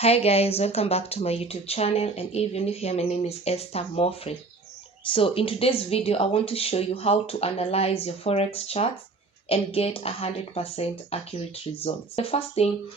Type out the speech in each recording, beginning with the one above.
Hi guys, welcome back to my YouTube channel, and if you're new here, my name is Esther Moffrey. So in today's video, I want to show you how to analyze your Forex charts and get 100% accurate results. The first thing,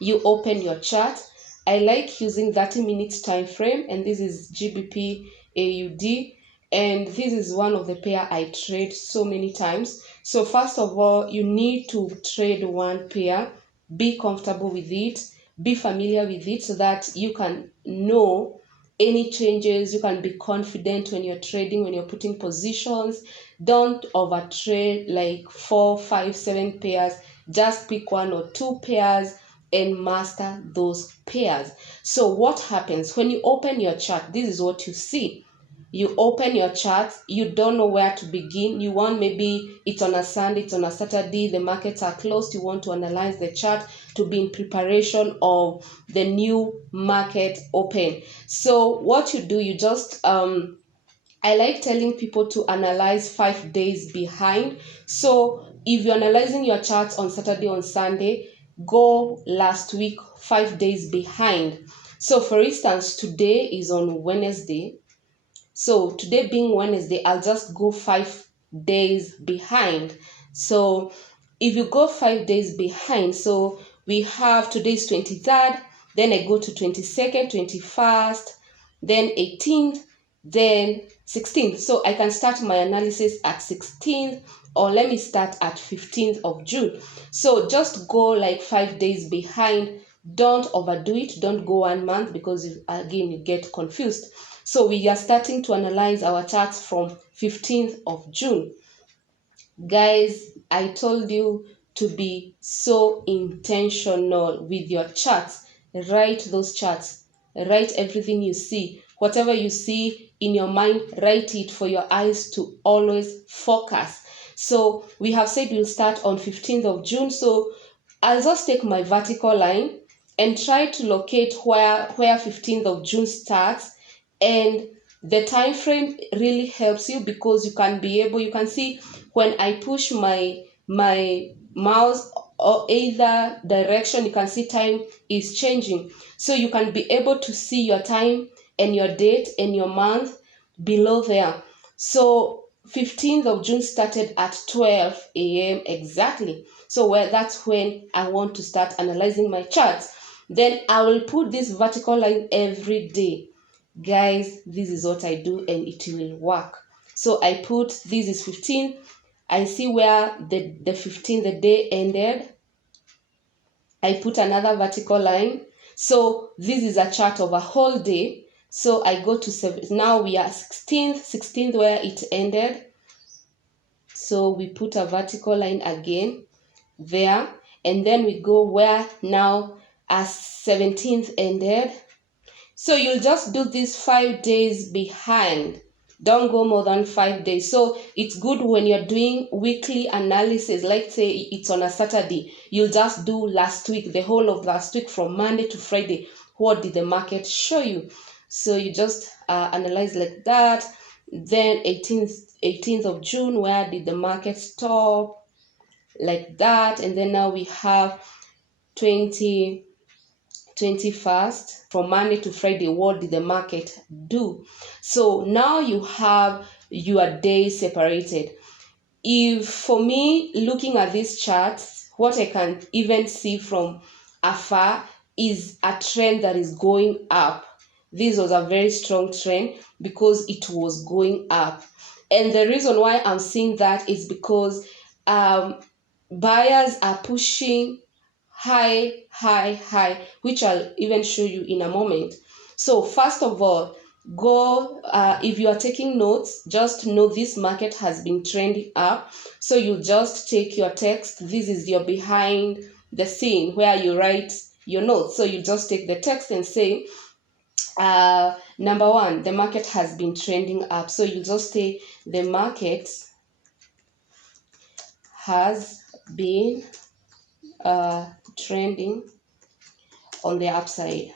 you open your chart. I like using 30 minutes time frame, and this is GBP AUD, and this is one of the pair I trade so many times. So first of all, you need to trade one pair, be comfortable with it, be familiar with it, so that you can know any changes. You can be confident when you're trading, when you're putting positions. Don't over trade like 4, 5, 7 pairs. Just pick one or two pairs and master those pairs. So what happens when you open your chart? This is what you see. You open your chart, you don't know where to begin. You want, maybe it's on a Sunday, it's on a Saturday, the markets are closed, you want to analyze the chart to be in preparation of the new market open. So what you do, you just I like telling people to analyze 5 days behind. So if you're analyzing your charts on Saturday, on Sunday, go last week 5 days behind. So for instance, today is on Wednesday. So today being Wednesday, I'll just go 5 days behind. So if you go 5 days behind, so we have today's 23rd, then I go to 22nd, 21st, then 18th, then 16th. So I can start my analysis at 16th, or let me start at 15th of June. So just go like 5 days behind. Don't overdo it. Don't go 1 month, because again you get confused. So we are starting to analyze our charts from 15th of June. Guys, I told you to be so intentional with your charts. Write those charts. Write everything you see. Whatever you see in your mind, write it for your eyes to always focus. So we have said we'll start on 15th of June. So I'll just take my vertical line and try to locate where 15th of June starts. And the time frame really helps you, because you can see when I push my mouse or either direction, you can see time is changing. So you can be able to see your time and your date and your month below there. So 15th of June started at 12 a.m. exactly. So that's when I want to start analyzing my charts. Then I will put this vertical line every day. Guys, this is what I do, and it will work. So I put, this is 15. I see where the 15, the day ended. I put another vertical line. So this is a chart of a whole day. So I go to 7. Now we are 16th where it ended. So we put a vertical line again there, and then we go where now as 17th ended. So you'll just do this 5 days behind. Don't go more than 5 days. So it's good when you're doing weekly analysis. Like say it's on a Saturday, you'll just do last week, the whole of last week from Monday to Friday. What did the market show you? So you just analyze like that. Then 18th of June, where did the market stop? Like that. And then now we have 21st, from Monday to Friday, what did the market do? So now you have your day separated. If for me, looking at this chart, what I can even see from afar is a trend that is going up. This was a very strong trend because it was going up. And the reason why I'm seeing that is because buyers are pushing high, which I'll even show you in a moment. So first of all, go if you are taking notes, just know this market has been trending up. So you just take your text. This is your behind the scene where you write your notes. So you just take the text and say, number one, the market has been trending up. So you just say the market has been trending on the upside.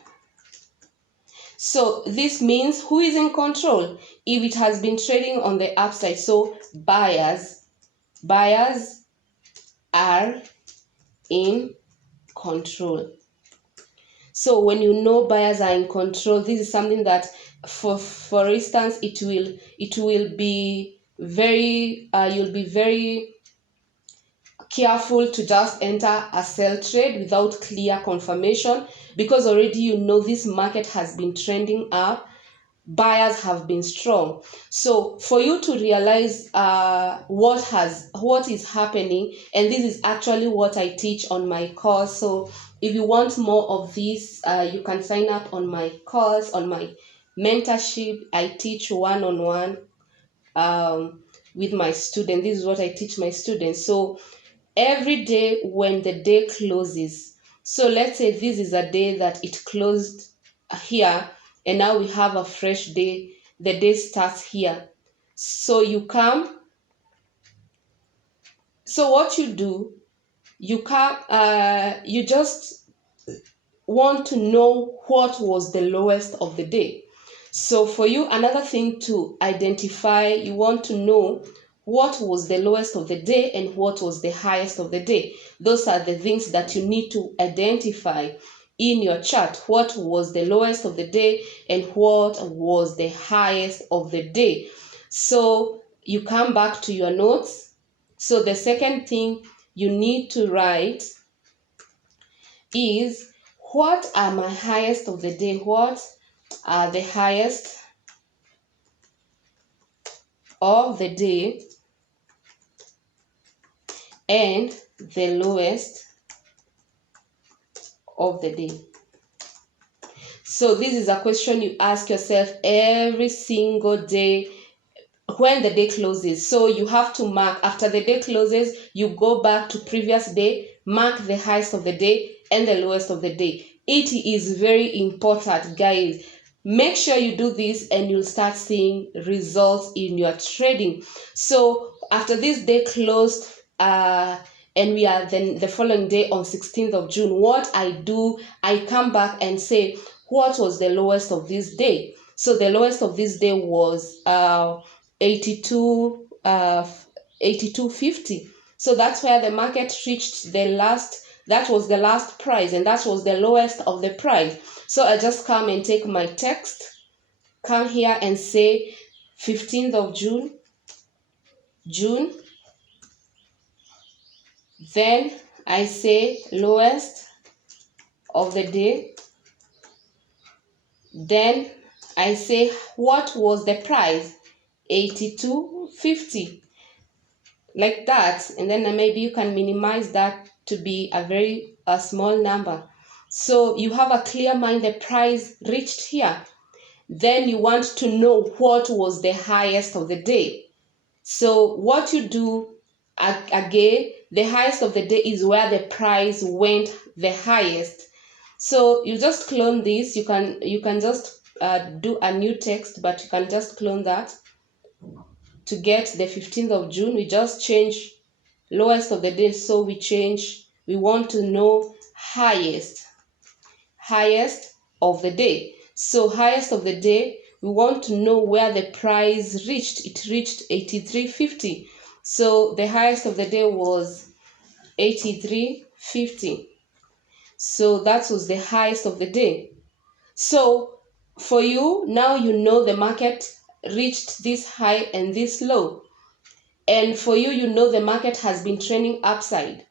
So this means who is in control? If it has been trading on the upside, so buyers are in control. So when you know buyers are in control, this is something that, for instance, it will be very you'll be very careful to just enter a sell trade without clear confirmation, because already you know this market has been trending up, buyers have been strong. So for you to realize what is happening, and this is actually what I teach on my course. So if you want more of this, you can sign up on my course, on my mentorship. I teach one-on-one with my students. This is what I teach my students. So every day when the day closes, so let's say this is a day that it closed here, and now we have a fresh day, the day starts here. So you come, so what you do, you come, you just want to know what was the lowest of the day. So for you, another thing to identify, you want to know what was the lowest of the day and what was the highest of the day. Those are the things that you need to identify in your chart. What was the lowest of the day and what was the highest of the day. So you come back to your notes. So the second thing you need to write is, what are my highest of the day? What are the highest of the day and the lowest of the day? So this is a question you ask yourself every single day when the day closes. So you have to mark, after the day closes, you go back to previous day, mark the highest of the day and the lowest of the day. It is very important, guys. Make sure you do this and you'll start seeing results in your trading. So after this day closed, and we are then the following day on 16th of June, what I do, I come back and say, what was the lowest of this day? So the lowest of this day was 82.50. So that's where the market reached the last, that was the last price, and that was the lowest of the price. So I just come and take my text, come here and say 15th of June, then I say lowest of the day, then I say what was the price, 82.50, like that. And then maybe you can minimize that to be a small number. So you have a clear mind, the price reached here. Then you want to know what was the highest of the day. So what you do, again, the highest of the day is where the price went the highest. So you just clone this. You can just do a new text, but you can just clone that to get the 15th of June. We just change lowest of the day, so we want to know highest of the day. So highest of the day, we want to know where the price reached. It reached 83.50. So the highest of the day was 83.50. So that was the highest of the day. So for you, now you know the market reached this high and this low. And for you, you know the market has been trending upside.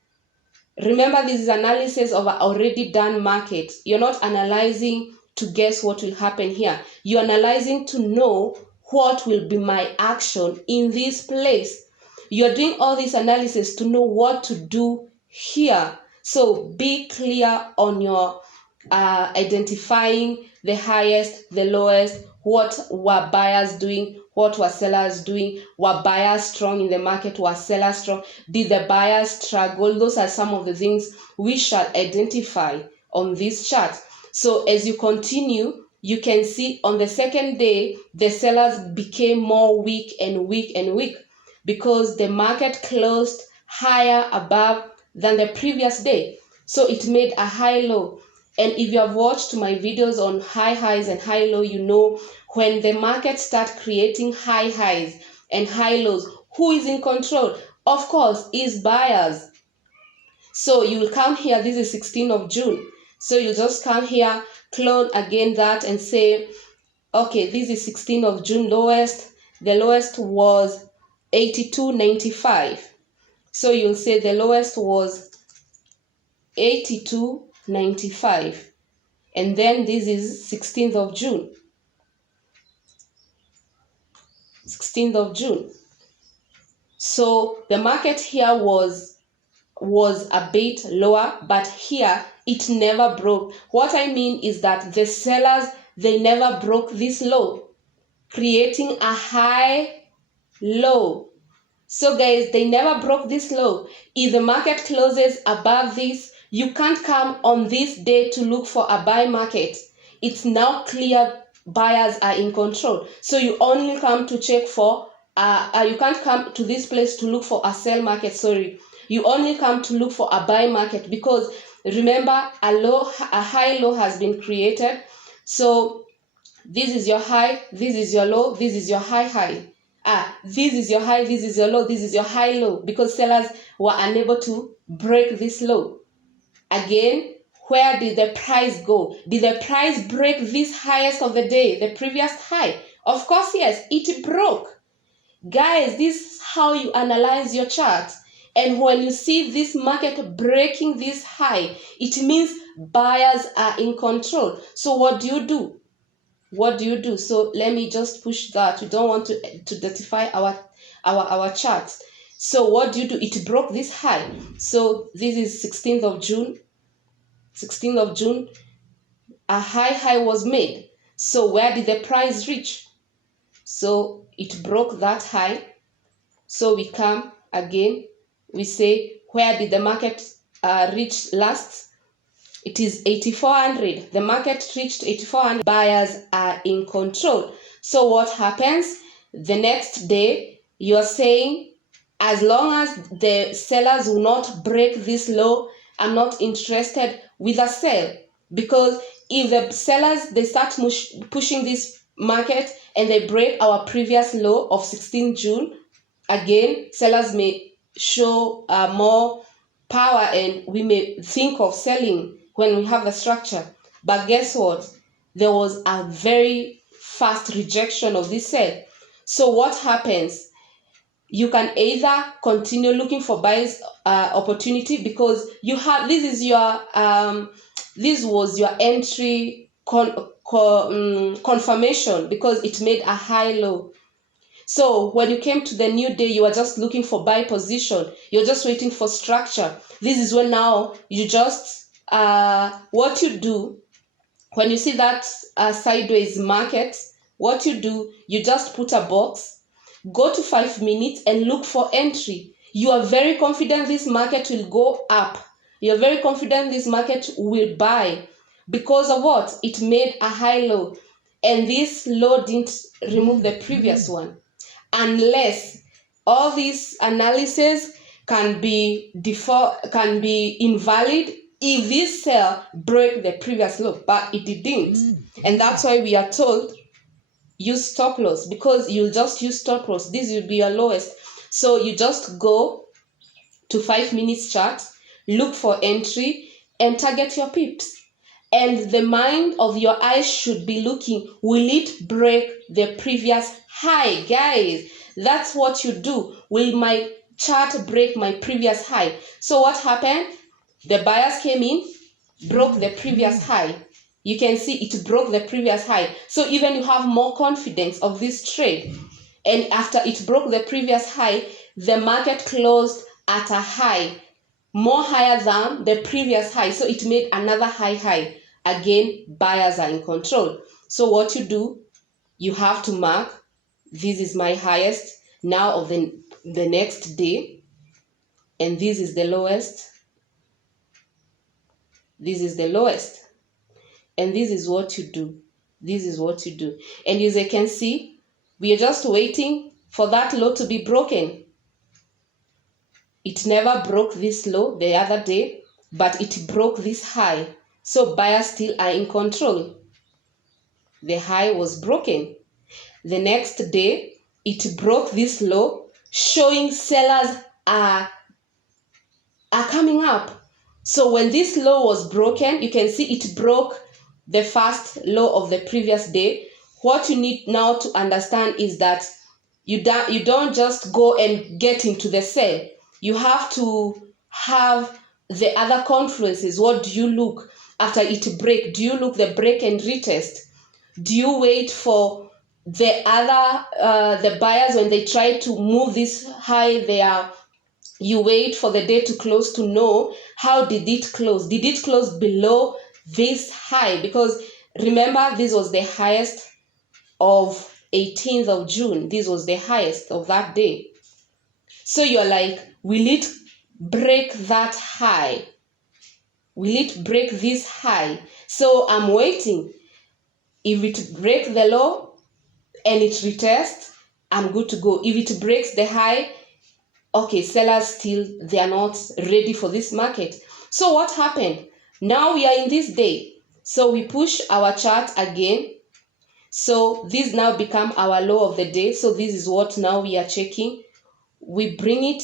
Remember, this is analysis of an already done market. You're not analyzing to guess what will happen here. You're analyzing to know what will be my action in this place. You're doing all this analysis to know what to do here. So be clear on your identifying the highest, the lowest, what were buyers doing, what were sellers doing, were buyers strong in the market, were sellers strong, did the buyers struggle? Those are some of the things we shall identify on this chart. So as you continue, you can see on the second day, the sellers became more weak and weak and weak because the market closed higher above than the previous day. So it made a high low. And if you have watched my videos on high highs and high low, you know when the market starts creating high highs and high lows, who is in control? Of course, is buyers. So you will come here, this is 16th of June. So you just come here, clone again that and say, okay, this is 16th of June lowest. The lowest was 82.95. So you'll say the lowest was 82.95. And then this is 16th of June. 16th of June. So the market here was a bit lower, but here it never broke. What I mean is that the sellers, they never broke this low, creating a high low. So guys, they never broke this low. If the market closes above this, you can't come on this day to look for a buy market. It's now clear buyers are in control. So you only come to check for, you can't come to this place to look for a sell market, sorry. You only come to look for a buy market, because remember, a high low has been created. So this is your high, this is your low, this is your high. This is your high, this is your low, this is your high low, because sellers were unable to break this low. Again, where did the price go? Did the price break this highest of the day, the previous high? Of course, yes, it broke. Guys, this is how you analyze your chart. And when you see this market breaking this high, it means buyers are in control. So what do you do? What do you do? So let me just push that. We don't want to dirtify our charts. So what do you do? It broke this high. So this is 16th of June. 16th of June, a high was made. So where did the price reach? So it broke that high. So we come again, we say, where did the market reach last? It is 8,400. The market reached 8,400. Buyers are in control. So what happens? The next day, you are saying, as long as the sellers will not break this low, I'm not interested with a sell. Because if the sellers, they start pushing this market and they break our previous low of 16 June, again, sellers may show more power and we may think of selling when we have the structure. But guess what? There was a very fast rejection of this sell. So what happens? You can either continue looking for buys opportunity, because you have, this is your this was your entry confirmation, because it made a high low. So when you came to the new day, you were just looking for buy position. You're just waiting for structure. This is when now you just, what you do, when you see that sideways market, what you do, you just put a box, go to 5 minutes and look for entry. You are very confident this market will go up. You're very confident this market will buy. Because of what? It made a high low. And this low didn't remove the previous one. Unless all these analysis can be invalid if this sell break the previous low, but it didn't. And that's why we are told use stop loss, because you'll just use stop loss. This will be your lowest. So you just go to 5 minutes chart, look for entry and target your pips. And the mind of your eyes should be looking, will it break the previous high? Guys, that's what you do. Will my chart break my previous high? So what happened? The buyers came in, broke the previous high. You can see it broke the previous high. So even you have more confidence of this trade. And after it broke the previous high, the market closed at a high, more higher than the previous high. So it made another high. Again, buyers are in control. So what you do, you have to mark, this is my highest now of the next day, and this is the lowest. This is the lowest. And this is what you do. This is what you do. And as you can see, we are just waiting for that low to be broken. It never broke this low the other day, but it broke this high. So buyers still are in control. The high was broken. The next day, it broke this low, showing sellers are coming up. So when this low was broken, you can see it broke the first low of the previous day. What you need now to understand is that you don't just go and get into the sell. You have to have the other confluences. What do you look after it break? Do you look the break and retest? Do you wait for the other the buyers when they try to move this high there? You wait for the day to close to know how did it close. Did it close below this high? Because remember, this was the highest of 18th of June. This was the highest of that day. So you're like, will it break that high? Will it break this high? So I'm waiting. If it breaks the low and it retests, I'm good to go. If it breaks the high, okay, sellers still, they are not ready for this market. So what happened? Now we are in this day. So we push our chart again. So this now become our low of the day. So this is what now we are checking. We bring it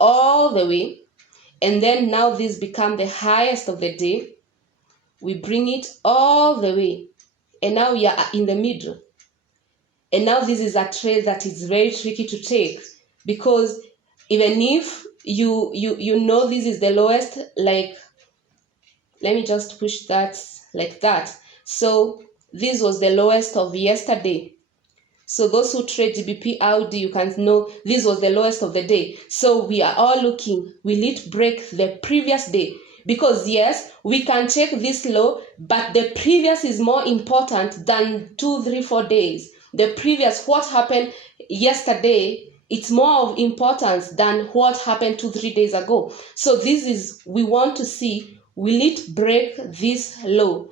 all the way. And then now this become the highest of the day. We bring it all the way. And now we are in the middle. And now this is a trade that is very tricky to take, because even if you know this is the lowest, like, let me just push that like that. So this was the lowest of yesterday. So those who trade GBP AUD, you can know this was the lowest of the day. So we are all looking, will it break the previous day? Because yes, we can check this low, but the previous is more important than 2, 3, 4 days. The previous, what happened yesterday, it's more of importance than what happened 2, 3 days ago. So this is, we want to see, will it break this low?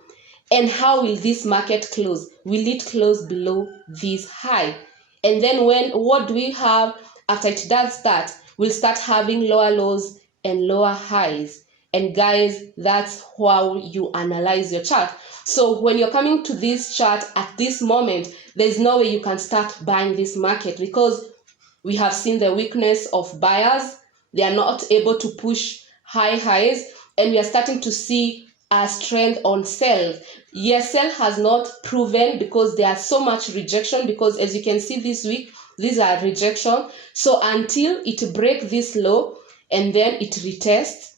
And how will this market close? Will it close below this high? And then what do we have after it does that? We'll start having lower lows and lower highs. And guys, that's how you analyze your chart. So when you're coming to this chart at this moment, there's no way you can start buying this market, because we have seen the weakness of buyers. They are not able to push high highs, and we are starting to see a strength on sell. Yes, sell has not proven, because there are so much rejection, because as you can see this week, these are rejection. So until it breaks this low and then it retests,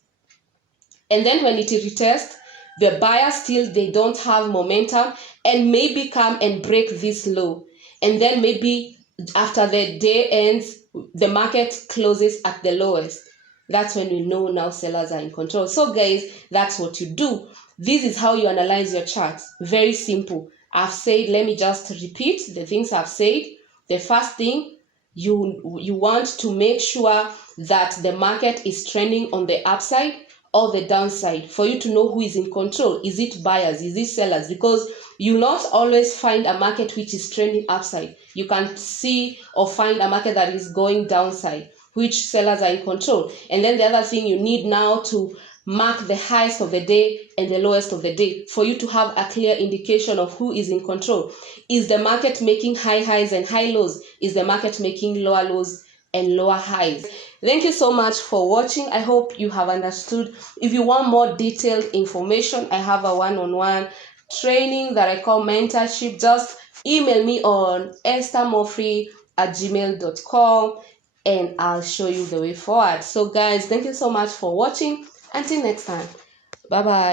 and then when it retests, the buyers still, they don't have momentum, and maybe come and break this low. And then maybe after the day ends, the market closes at the lowest. That's when we know now sellers are in control. So guys, that's what you do. This is how you analyze your charts. Very simple. I've said, let me just repeat the things I've said. The first thing, you want to make sure that the market is trending on the upside or the downside, for you to know who is in control. Is it buyers? Is it sellers? Because you not always find a market which is trending upside. You can see or find a market that is going downside, which sellers are in control. And then the other thing, you need now to mark the highest of the day and the lowest of the day, for you to have a clear indication of who is in control. Is the market making high highs and high lows? Is the market making lower lows and lower highs? Thank you so much for watching. I hope you have understood. If you want more detailed information, I have a one-on-one training that I call mentorship. Just email me on esthermofrey@gmail.com and I'll show you the way forward. So guys, thank you so much for watching. Until next time, bye bye.